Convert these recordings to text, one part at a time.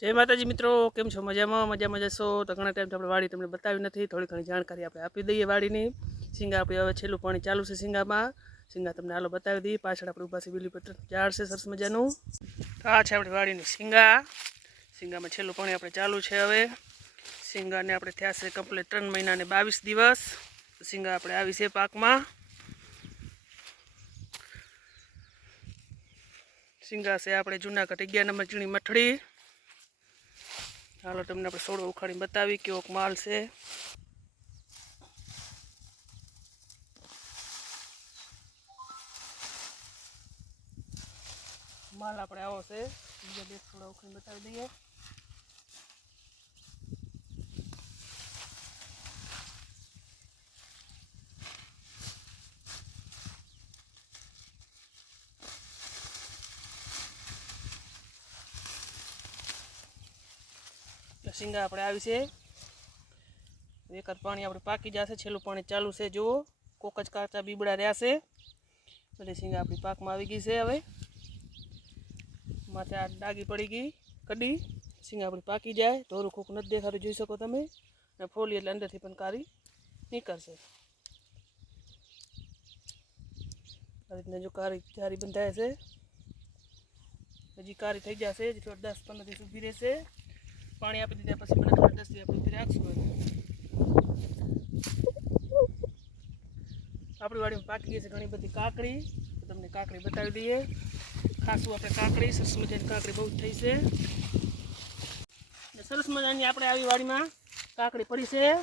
જય માતાજી મિત્રો, કેમ છો? મજામાં? મજા મજા છો? તો ઘણા ટાઈમથી આપણે વાડી તમને બતાવી નથી, થોડી ઘણી જાણકારી આપણે આપી દઈએ વાડીની. સિંગા આપણે હવે છેલ્લું પાણી ચાલુ છે સિંગામાં. સિંગા તમને હાલો બતાવી દઈએ. પાછળ આપણે ઊભા છે બીલીપત્ર ઝાડ છે, સરસ મજાનું. તો આ છે આપણી વાડીની સિંગા. સિંગામાં છેલ્લું પાણી આપણે ચાલુ છે હવે. સિંગાને આપણે થયા છે કમ્પ્લીટ ત્રણ મહિના ને બાવીસ દિવસ. સિંગા આપણે આવી છે પાકમાં. સિંગા છે આપણે જુનાગઢ અગિયાર નંબર ચીણી મઠડી હાલો, તમને આપણે સોડો ઉખાડીને બતાવી કેવો માલ છે. માલ આપણે આવો છે. બીજા બે સોડા ઉખાડીને બતાવી દઈએ. સિંગા આપણે આવી છે. એકાદ પાણી આપણે પાકી જશે, છેલ્લું પાણી ચાલુ છે. જુઓ, કોક જ કાચા બીબડા રહ્યા છે. બધી સિંગા આપણી પાકમાં આવી ગઈ છે હવે. માથે આ ડાગી પડી ગઈ કડી. સિંગા આપણી પાકી જાય. ધોરું ખોક નથી દેખાડું જોઈ શકો તમે. અને ફોલી એટલે અંદરથી પણ કારી નીકળશે. આ રીતના જો કારી જારી બંધાય છે. હજી કારી થઈ જશે, હજી થોડા દસ પંદર દિવસ ઊભી રહેશે. પાણી આપી દીધા પછી મને થોડા દસ દિવસ આપણે ઊભી રાખશું એને. આપણી વાડીમાં પાકી ગઈ છે ઘણી બધી કાકડી. તો તમને કાકડી બતાવી દઈએ. ખાસું આપણે કાકડી, સરસ મજાની કાકડી બહુ જ થઈ છે. ને સરસ મજાની આપણે આવી વાડીમાં કાકડી પડી છે.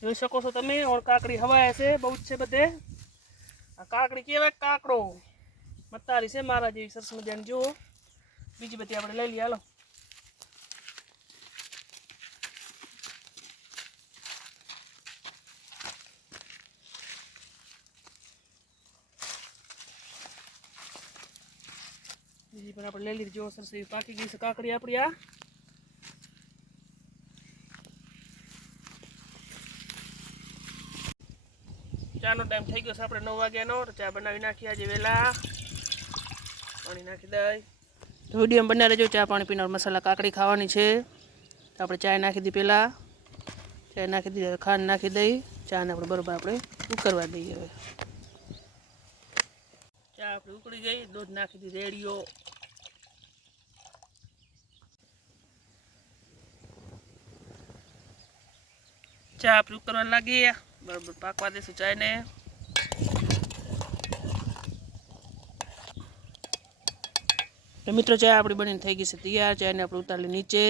જોઈ શકો છો તમે ઓર કાકડી હવાય છે, બહુ જ છે બધે. આ કાકડી કહેવાય કાકડો. મતારી છે મારા જેવી, સરસ મજાની, જુઓ. બીજી બધી આપણે લઈ લઈએ, હાલો. બીજી પણ આપણે લઈ લીધી. જો સરસ એવી પાકી ગઈ છે કાકડી આપણી આ. ચાનો ટાઈમ થઈ ગયો છે, આપણે નવ વાગ્યાનો. ચા બનાવી નાખીએ આજે વહેલા પાણી નાખી દઈ. તો વીડિયો બનાવી લેજો, ચા પાણી પીનાર મસાલા કાકડી ખાવાની છે. તો આપણે ચા નાખી દીધી પહેલાં ચા નાખી દઈએ ખાંડ નાખી દઈ. ચાને આપણે બરોબર આપણે ઉકરવા દઈએ હવે. આપણી ઉકળી ગઈ દૂધ નાખી દી રેડિયો ચા આપણે ઉકળવા લાગી બરોબર, પાકવા દઈશું ચાયને. તો મિત્રો, ચા આપણી બનીને થઈ ગઈ છે તૈયાર. ચાયને આપણે ઉતારી નીચે.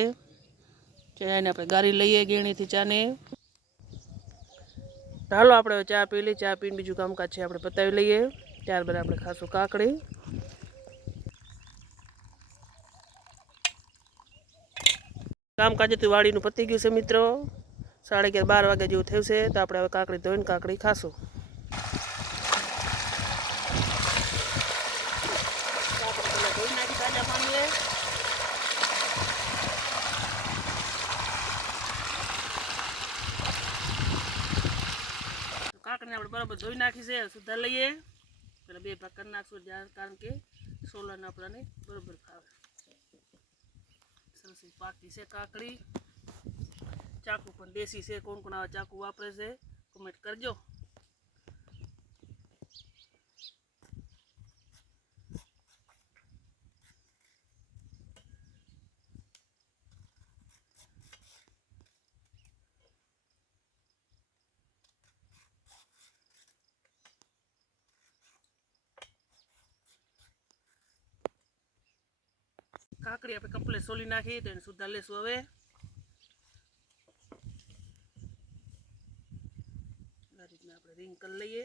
ચાયને આપણે ગારી લઈએ ગેણીથી ચાને. હાલો, આપણે ચા પી લઈએ. ચા પીને બીજું કામકાજ છે, આપણે પતાવી લઈએ. ત્યારબાદ આપણે ખાશું કાકડી. કામકાજ હતું વાડીનું પતી ગયું છે મિત્રો. સાડા અગિયાર, બાર વાગ્યા જેવું થયું છે, તો આપણે હવે કાકડી ધોઈને કાકડી ખાશું. કાકડીને આપણે બરાબર ધોઈ નાખી છે, સુધાર લઈએ. પેલા બે ભાગ કરી નાખશું કારણ કે સોલાને આપણાને બરોબર ફાવે. પાકી છે કાકડી. ચાકુ પણ દેશી છે, કોણ કોણ આવા ચાકુ વાપરે છે કોમેન્ટ કરજો. કાકડી આપણે કમ્પ્લેટ સોલી નાખીએ તો એને સુધાર લેશું હવે. આ રીતના આપણે રિંગ કરી લઈએ.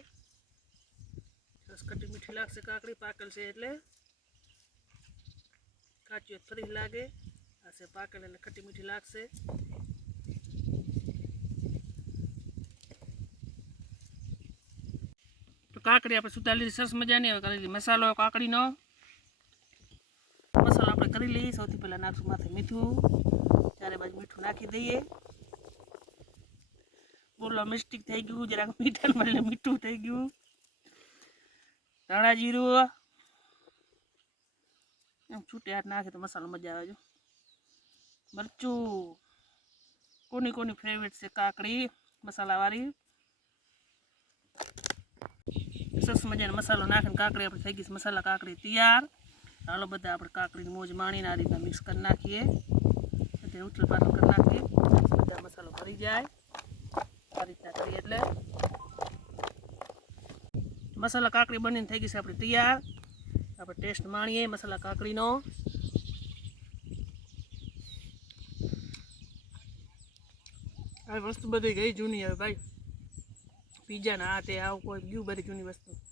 સરસ ખટી મીઠી લાગશે કાકડી, પાકલ છે એટલે. કાચું ફરી લાગે. આ છે પાકલ એટલે ખટી મીઠી લાગશે. તો કાકડી આપણે સુધારી લીધી, સરસ મજાની. હવે કરી મસાલો, કાકડીનો. કરી લઈએ સૌથી પહેલાં નાખશું માથે મીઠું, ચારે બાજુ મીઠું નાખી દઈએ. બોલો, મિસ્ટેક થઈ ગયું, જરાક મીઠા બદલે મીઠું થઈ ગયું. ધાણા જીરું. એમ છૂટે હાથ નાખે તો મસાલો મજા આવે જો. મરચું. કોની કોની ફેવરેટ છે કાકડી, મસાલાવાળી? સરસ મજાનો મસાલો નાખીને કાકડી આપણે થઈ ગઈ મસાલા કાકડી તૈયાર. હાલો બધા આપણે કાકડીની મોજ માણીને આ રીતના મિક્સ કરી નાખીએ. એટલે ઉથલ પાથલ કરી નાખીએ. બધા મસાલો ભરી જાય. આ રીતના કરીએ એટલે. મસાલા કાકડી બનીને થઈ ગઈ છે આપણી તૈયાર. આપણે ટેસ્ટ માણીએ મસાલા કાકડીનો. આ વસ્તુ બધી ગઈ જૂની હવે ભાઈ. પીઝા ના આ તે આવું કોઈ ગયું બધી જૂની વસ્તુ.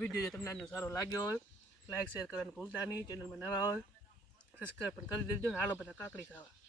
વીડિયો જો તમને આજનો સારો લાગ્યો હોય લાઈક શેર કરવાનું ભૂલતા નહીં ચેનલમાં નવા હોય સબસ્ક્રાઈબ પણ કરી દેજો હાલો બધા કાકડી ખાવા.